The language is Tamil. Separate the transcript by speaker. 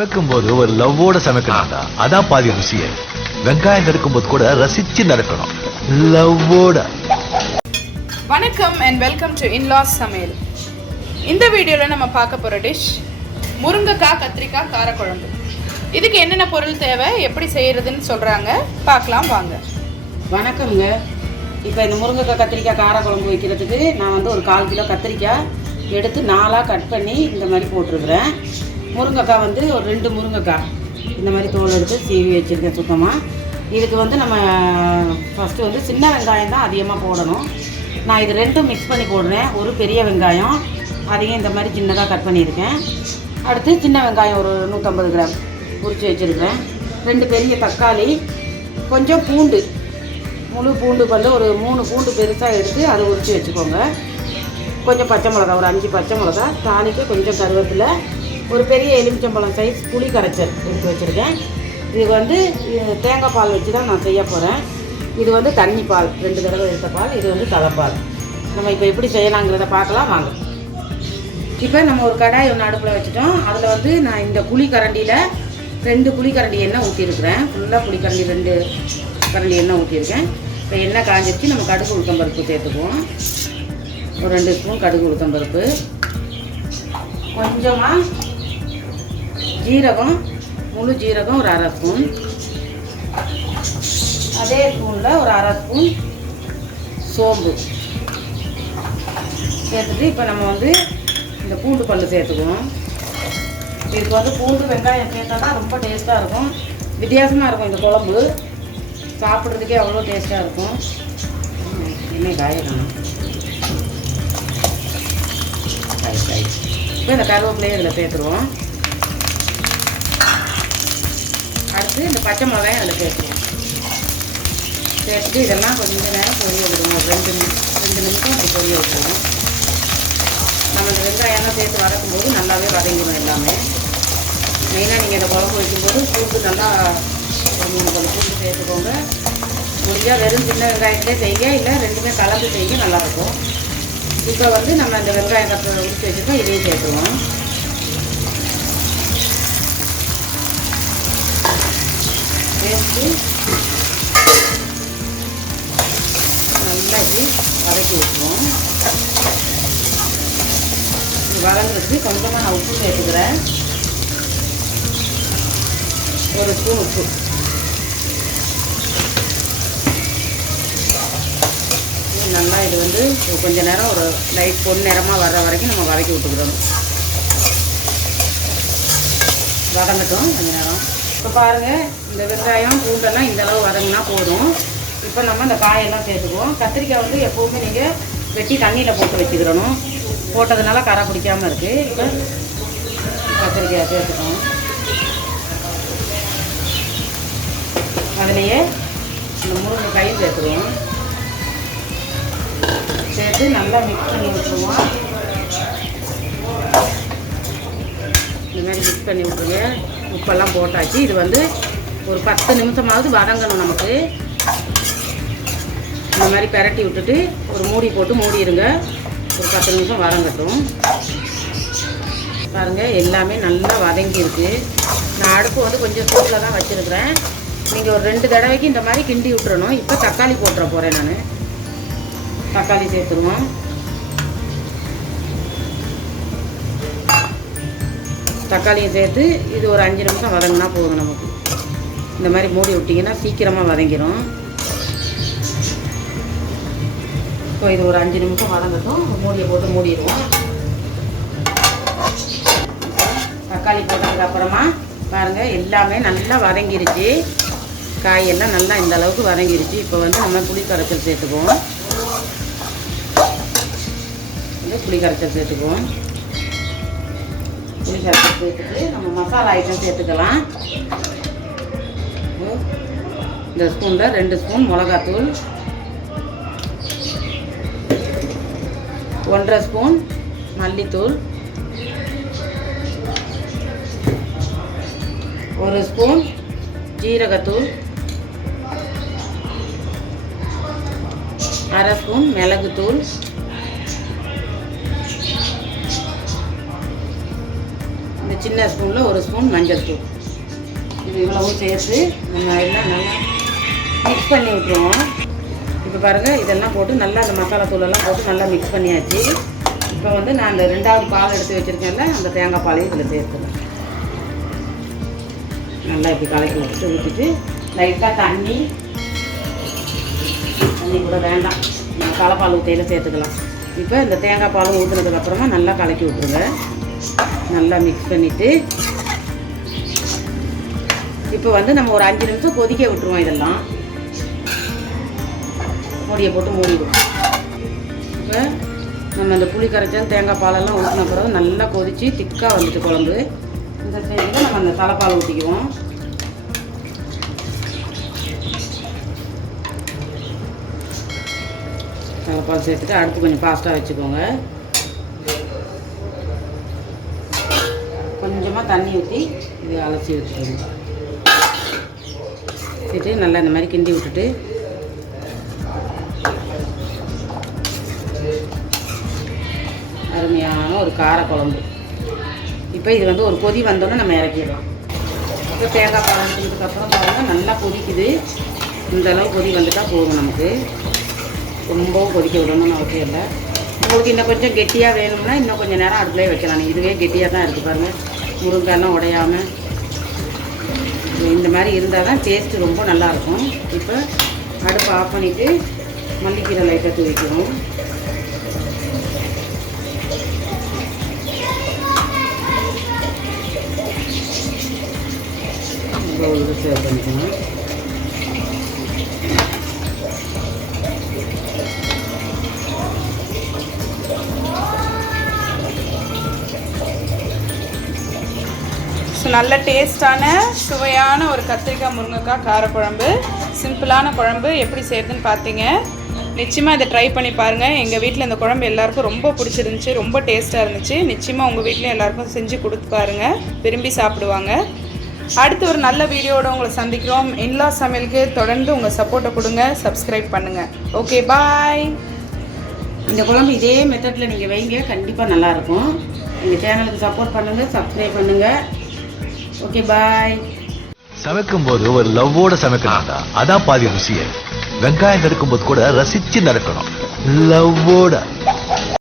Speaker 1: சமைக்கும் போது ஒரு லவ்வோட சமைக்கணும்டா. அதான் பாதி ருசியே வெங்காயம் நறுக்கும் போது கூட ரசிச்சு நறுக்கணும். லவ்வோட.
Speaker 2: வணக்கம் அண்ட் வெல்கம் டு இன்லாஸ் சமையல். இந்த வீடியோவில் நம்ம பார்க்க போகிற டிஷ் முருங்கைக்காய் கத்திரிக்காய் காரக்குழம்பு. இதுக்கு என்னென்ன பொருள் தேவை எப்படி செய்யறதுன்னு சொல்கிறாங்க பார்க்கலாம் வாங்க.
Speaker 3: வணக்கம்ங்க. இப்போ இந்த முருங்கைக்காய் கத்திரிக்காய் காரக்குழம்பு வைக்கிறதுக்கு நான் வந்து ஒரு கால் கிலோ கத்திரிக்காய் எடுத்து நாலாக கட் பண்ணி இந்த மாதிரி போட்டிருக்கிறேன். முருங்கைக்காய் வந்து ஒரு ரெண்டு முருங்கைக்காய். இந்த மாதிரி தோல் எடுத்து சீவி வச்சுருக்கேன் சுத்தமாக இதுக்கு வந்து நம்ம ஃபஸ்ட்டு வந்து சின்ன வெங்காயம் தான் அதிகமாக போடணும். நான் இது ரெண்டும் மிக்ஸ் பண்ணி போடுறேன். ஒரு பெரிய வெங்காயம் அதையும் இந்த மாதிரி சின்னதாக கட் பண்ணியிருக்கேன். அடுத்து சின்ன வெங்காயம் ஒரு நூற்றம்பது கிராம் உரித்து வச்சுருக்கிறேன். ரெண்டு பெரிய தக்காளி கொஞ்சம் பூண்டு. முழு பூண்டு பல்லு ஒரு மூணு பூண்டு பெருசாக எடுத்து அதை உரித்து வச்சுக்கோங்க. கொஞ்சம் பச்சை மிளகா ஒரு அஞ்சு பச்சை மிளகா தாளிக்கு கொஞ்சம் கருவேப்பிலை ஒரு பெரிய எலுமிச்சம்பழம் சைஸ் புளி கரைச்சல் எடுத்து வச்சுருக்கேன். இது வந்து தேங்காய் பால் வச்சு தான் நான் செய்ய போகிறேன் இது வந்து தண்ணி பால் ரெண்டு தடவை எடுத்த பால் இது வந்து தலைப்பால் நம்ம இப்போ எப்படி செய்யலாங்கிறத பார்க்கலாம் வாங்க. இப்போ நம்ம ஒரு கடாய் ஒன்று அடுப்பில் வச்சுட்டோம். அதில் வந்து நான் இந்த புளி கரண்டியில் ரெண்டு புளி கரண்டி எண்ணெய் ஊற்றிருக்கிறேன் ஃபுல்லாக புளி கரண்டி ரெண்டு கரண்டி எண்ணெய் ஊற்றிருக்கேன் இப்போ எண்ணெய் காஞ்சிருச்சு நம்ம கடுகு உளுத்தம் பருப்பு சேர்த்துக்குவோம். ஒரு ரெண்டு ஸ்பூன் கடுகு உளுத்தம் பருப்பு. கொஞ்சமாக ஜீரகம் முழு ஜீரகம் ஒரு அரை ஸ்பூன். அதே ஸ்பூனில் ஒரு அரை ஸ்பூன் சோம்பு. சேர்த்துட்டு இப்போ நம்ம வந்து இந்த பூண்டு பல்லு சேர்த்துக்குவோம். இதுக்கு வந்து பூண்டு வெங்காயம் சேர்த்தா தான் ரொம்ப டேஸ்ட்டாக இருக்கும். வித்தியாசமாக இருக்கும் இந்த குழம்பு. சாப்பிட்றதுக்கே அவ்வளோ டேஸ்ட்டாக இருக்கும். ம், எண்ணெய் காய இப்போ இந்த கருவேப்பிலையை இதில் சேர்த்துருவோம். சேர்த்து இந்த பச்சை மிளகாயும் அதில் சேர்த்துருவோம். சேர்த்துட்டு இதெல்லாம் கொஞ்ச நேரம் பொரிய விடுவோம் ரெண்டு நிமி- ரெண்டு நிமிஷம் அப்படி பொரிய விட்டுருவோம். நம்ம இந்த வெங்காயம்லாம் சேர்த்து வதக்கும்போது நல்லாவே வதங்கிடும் எல்லாமே. மெயினாக நீங்கள் இந்த குழம்பு வைக்கும்போது பூண்டு நல்லா ஒரு மூணு கொஞ்சம் பூண்டு சேர்த்துக்கோங்க. முடிஞ்சால் வெறும் சின்ன வெங்காயத்திலே செய்யுங்க. இல்லை ரெண்டுமே கலந்து செய்யுங்க நல்லாயிருக்கும் இப்போ வந்து நம்ம இந்த வெங்காயம் கற்று உரிச்சு வச்சுருக்கோம் இதையும் சேர்த்துவோம் சேர்த்து நல்லா வதக்கி விட்டுருவோம். இது கொஞ்சமாக நான் உப்பு சேர்த்துக்கிறேன். ஒரு ஸ்பூன் உப்பு. நல்லா இது வந்து கொஞ்ச நேரம் ஒரு லைட் பொன் நேரமாக வர்ற வரைக்கும் நம்ம வதக்கி விட்டுக்கிறோம். வதங்கட்டும் கொஞ்ச நேரம். இப்போ பாருங்கள் இந்த வெங்காயம் பூண்டெல்லாம் இந்த அளவு வதங்கினா போதும். இப்போ நம்ம இந்த காயெல்லாம் சேர்த்துக்குவோம். கத்திரிக்காய் வந்து எப்போவுமே நீங்கள் வெட்டி தண்ணியில் போட்டு வச்சுக்கிறணும் போட்டதுனால கரை பிடிக்காமல் இருக்குது இப்போ கத்திரிக்காய் சேர்த்துக்கணும். அதுலேயே இந்த முருங்கைக்காயும் சேர்த்துருவோம் சேர்த்து நல்லா மிக்ஸ் பண்ணி விட்டுருவோம். இந்த மாதிரி மிக்ஸ் பண்ணி விட்ருங்க உப்பெல்லாம் போட்டாச்சு. இது வந்து ஒரு பத்து நிமிஷமாவது வதங்கணும் நமக்கு. இந்த மாதிரி பெரட்டி விட்டுட்டு ஒரு மூடி போட்டு மூடிடுங்க ஒரு பத்து நிமிஷம் வதங்கட்டும். பாருங்கள் எல்லாமே நல்லா வதங்கியிருக்கு. நான் அடுப்பு வந்து கொஞ்சம் சூட்டில் தான் வச்சுருக்கிறேன். நீங்கள் ஒரு ரெண்டு தடவைக்கு இந்த மாதிரி கிண்டி விட்டுறணும். இப்போ தக்காளி போட்டுற போகிறேன் நான். தக்காளி சேர்த்துருவோம். தக்காளியும் சேர்த்து இது ஒரு அஞ்சு நிமிஷம் வதங்கினா போதும் நமக்கு. இந்த மாதிரி மூடி விட்டிங்கன்னா சீக்கிரமாக வதங்கிடும் இப்போ இது ஒரு அஞ்சு நிமிஷம் வதங்கட்டும். மூடியை போட்டு மூடிடுவோம். தக்காளி போட்டதுக்கு அப்புறமா பாருங்கள் எல்லாமே நல்லா வதங்கிருச்சு. காயெல்லாம் நல்லா இந்த அளவுக்கு வதங்கிருச்சு. இப்போ வந்து நம்ம புளி கரைச்சல் சேர்த்துக்குவோம். வந்து புளி கரைச்சல் சேர்த்துக்குவோம். புளி கரைச்சல் சேர்த்துட்டு நம்ம மசாலா ஐட்டம் சேர்த்துக்கலாம் இந்த ஸ்பூனில் ரெண்டு ஸ்பூன் மிளகாத்தூள். ஒன்றரை ஸ்பூன் மல்லித்தூள். ஒரு ஸ்பூன் ஜீரகத்தூள். அரை ஸ்பூன் மிளகுத்தூள். சின்ன ஸ்பூனில் ஒரு ஸ்பூன் மஞ்சள் தூள். இது இவ்வளவும் சேர்த்து நம்ம எல்லாம் நல்லா மிக்ஸ் பண்ணி விட்டுருவோம். இப்போ பாருங்கள் இதெல்லாம் போட்டு நல்லா அந்த மசாலா தூளெல்லாம் போட்டு நல்லா மிக்ஸ் பண்ணியாச்சு. இப்போ வந்து நான் அந்த ரெண்டாவது பால் எடுத்து வச்சுருக்கேன்ல அந்த தேங்காய் பாலையும் இதில் சேர்த்துறேன். நல்லா இப்படி கலக்கி விட்டு ஊற்றிட்டு லைட்டாக தண்ணி. தண்ணி கூட வேண்டாம். நம்ம தலைப்பால் ஊற்றையில் சேர்த்துக்கலாம். இப்போ இந்த தேங்காய் பாலும் ஊற்றுனதுக்கப்புறமா நல்லா கலக்கி விட்ருங்க நல்லா மிக்ஸ் பண்ணிவிட்டு இப்போ வந்து நம்ம ஒரு அஞ்சு நிமிஷம் கொதிக்க விட்டுருவோம் இதெல்லாம். மூடியை போட்டு மூடிடுவோம். இப்போ நம்ம இந்த புளி கரைச்சல் தேங்காய் பாலெல்லாம் ஊற்றின பிறகு நல்லா கொதித்து திக்காக வந்துட்டு குழம்பு. இந்த சைடில் நம்ம அந்த தலைப்பால் ஊற்றிக்குவோம் தலைப்பால் சேர்த்துட்டு அடுப்பு கொஞ்சம் ஃபாஸ்ட்டாக வச்சுக்கோங்க. கொஞ்சமாக தண்ணி ஊற்றி இது அலசி வச்சுக்கோங்க வச்சுட்டு நல்லா இந்த மாதிரி கிண்டி விட்டுட்டு அருமையான ஒரு காரக்குழம்பு. இப்போ இது வந்து ஒரு கொதி வந்தோன்னே நம்ம இறக்கிடலாம். இப்போ தேங்காய் பால் ஊற்றினதுக்கப்புறம் பாருங்கள் நல்லா கொதிக்குது. இந்த அளவு கொதி வந்துட்டால் போதும் நமக்கு. ரொம்பவும் கொதிக்க விடணும்னு அவசியம் இல்லை. உங்களுக்கு இன்னும் கொஞ்சம் கெட்டியாக வேணும்னா இன்னும் கொஞ்சம் நேரம் அடுப்புலேயே வைக்கலாம். இதுவே கெட்டியாக தான் இருக்குது பாருங்கள் முருங்கைலாம் உடையாமல் இந்த மாதிரி இருந்தால் தான் டேஸ்ட்டு ரொம்ப நல்லாயிருக்கும் இப்போ அடுப்பை ஆஃப் பண்ணிவிட்டு மல்லிக்கீரை லைட்டாக தூவிக்கிறோம். ஒரு சேர்த்து பண்ணிக்கணும்.
Speaker 2: ஸோ நல்ல டேஸ்டான சுவையான ஒரு கத்திரிக்காய் முருங்கைக்காய் காரக்குழம்பு சிம்பிளான குழம்பு எப்படி செய்யறதுன்னு பார்த்தீங்க நிச்சயமாக இதை ட்ரை பண்ணி பாருங்கள் எங்கள் வீட்டில் இந்த குழம்பு எல்லாருக்கும் ரொம்ப பிடிச்சிருந்துச்சி ரொம்ப டேஸ்ட்டாக இருந்துச்சு. நிச்சயமாக உங்கள் வீட்லேயும் எல்லாருக்கும் செஞ்சு கொடுத்து பாருங்கள் விரும்பி சாப்பிடுவாங்க. அடுத்து ஒரு நல்ல வீடியோவோட உங்களை சந்திக்கிறோம். இன்லா சமையலுக்கு தொடர்ந்து உங்கள் சப்போர்ட்டை கொடுங்க சப்ஸ்கிரைப் பண்ணுங்கள் ஓகே பாய்
Speaker 3: இந்த குழம்பு இதே மெத்தடில் நீங்கள் வைங்க. கண்டிப்பாக நல்லாயிருக்கும் எங்கள் சேனலுக்கு சப்போர்ட் பண்ணுங்கள் சப்ஸ்கிரைப் பண்ணுங்கள் ஓகே பாய்
Speaker 1: சமைக்கும் போது ஒரு லவ்வோட சமைக்கணும்டா அதான் பாதி ருசியே. வெங்காயம் நறுக்கும் போது கூட ரசிச்சு நறுக்கணும். லவ்வோட.